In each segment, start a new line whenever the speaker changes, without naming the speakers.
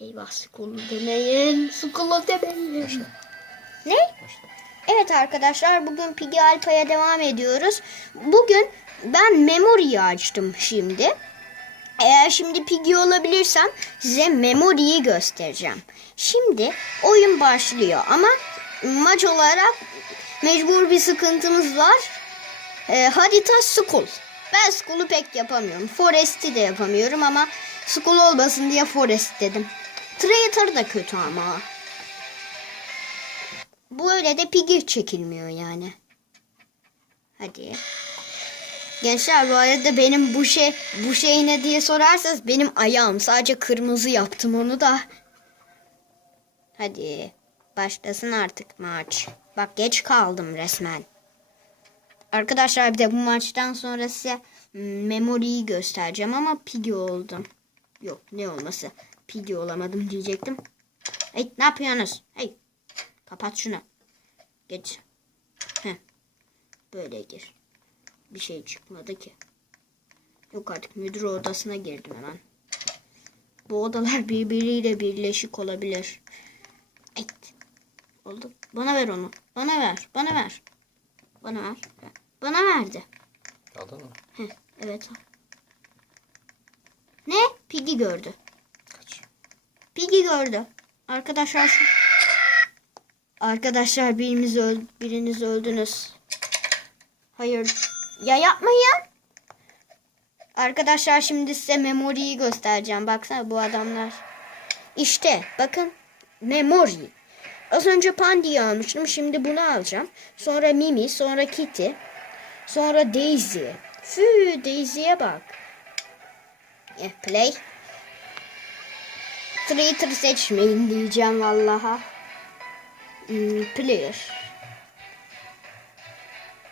Eyvah skulu demeyin. Skulu demeyin.
Başla.
Ne?
Başla.
Evet arkadaşlar bugün Piggy Alpa'ya devam ediyoruz. Bugün ben Memory'yi açtım şimdi. Eğer şimdi Piggy olabilirsem size Memory'yi göstereceğim. Şimdi oyun başlıyor ama maç olarak mecbur bir sıkıntımız var. Ee, harita School. Ben School'u pek yapamıyorum. Forest'i de yapamıyorum ama School olmasın diye Forest dedim. Traitor da kötü ama. Bu öyle de Piggy çekilmiyor yani. Hadi. Gençler bu arada benim bu şey bu şey ne diye sorarsanız benim ayağım sadece kırmızı yaptım onu da. Hadi başlasın artık maç. Bak geç kaldım resmen. Arkadaşlar bir de bu maçtan sonra size hmm, Memory'yi göstereceğim ama Piggy oldum. Yok ne olması. Piggy olamadım diyecektim. Hey ne yapıyorsunuz? Hey kapat şunu. Geç. Heh. Böyle gir. Bir şey çıkmadı ki. Yok artık müdür odasına girdim hemen. Bu odalar birbiriyle birleşik olabilir. Evet. Oldu. Bana ver onu. Bana ver. Bana ver. Bana ver. Bana verdi.
Aldın mı?
Heh, evet. Ne? Piggy gördü. Piggy gördü. Arkadaşlar şu... Arkadaşlar biriniz öl biriniz öldünüz. Hayır. Ya yapmayın. Arkadaşlar şimdi size Memory'yi göstereceğim. Baksana bu adamlar. İşte bakın. Memory. Az önce Pandy'yi almıştım. Şimdi bunu alacağım. Sonra Mimi. Sonra Kitty. Sonra Daisy. Fü Daisy'ye bak. Eh, play. Traitor seçmeyin diyeceğim vallaha. Hmm, player.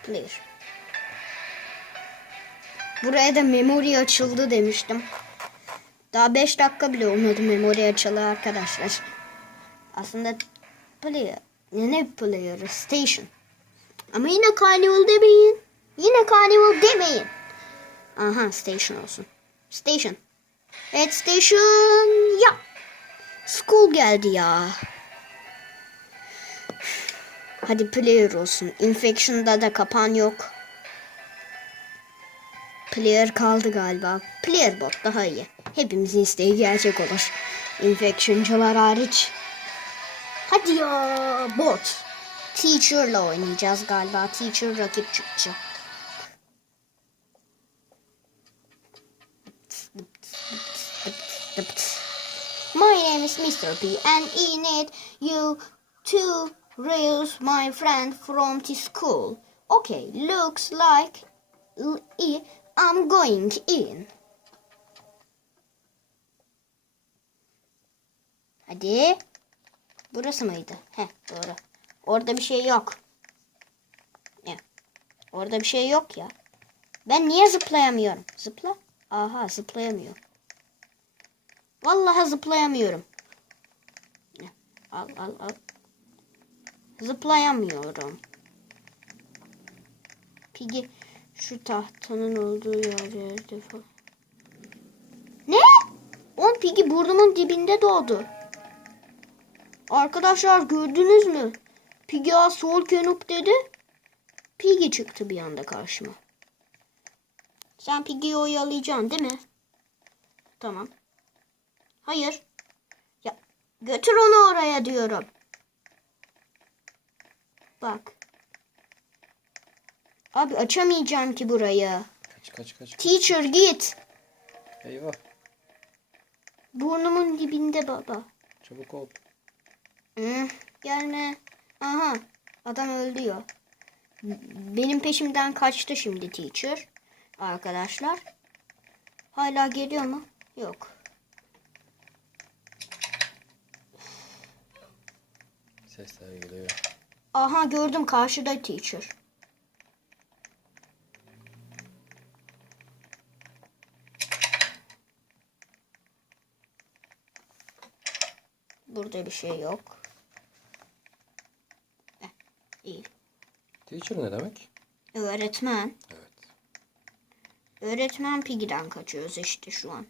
Player. Buraya da memory açıldı demiştim. Daha 5 dakika bile olmadı memory açılı arkadaşlar. Aslında player. Ne player? Station. Ama yine carnival demeyin. Yine carnival demeyin. Aha station olsun. Station. Evet station. Ya. School geldi ya. Hadi player olsun. Infection'da da kapan yok. Player kaldı galiba. Player bot daha iyi. Hepimizin isteği gerçek olur. Infection'cılar hariç. Hadi ya bot. Teacher'la oynayacağız galiba. Teacher rakip çıkacak. My name is Mr. P and I need you to raise my friend from the school. Okay, looks like I'm going in. Hadi. Burası mıydı? Heh doğru. Orada bir şey yok. Ya. Orada bir şey yok ya. Ben niye zıplayamıyorum? Zıpla. Aha zıplayamıyor. Vallahi zıplayamıyorum. Ya, Al al al. Zıplayamıyorum. Piggy şu tahtanın olduğu yerde falan. Ne? On Piggy burnumun dibinde doğdu. Arkadaşlar gördünüz mü? Piggy a sol kenup dedi. Piggy çıktı bir anda karşıma. Sen Piggy'yi oyalayacaksın değil mi? Tamam. Hayır. Ya götür onu oraya diyorum. Bak. Abi açamayacağım ki burayı.
Kaç kaç kaç.
Teacher git.
Eyvah.
Burnumun dibinde baba.
Çabuk ol.
Hı, gelme. Aha. Adam öldüyor. Benim peşimden kaçtı şimdi teacher. Arkadaşlar. Hala geliyor mu? Yok.
Sesler geliyor.
Aha gördüm karşıda teacher. Burada bir şey yok. Eh, iyi.
Teacher ne demek?
Öğretmen.
Evet.
Öğretmen Piggy'den kaçıyoruz işte şu an.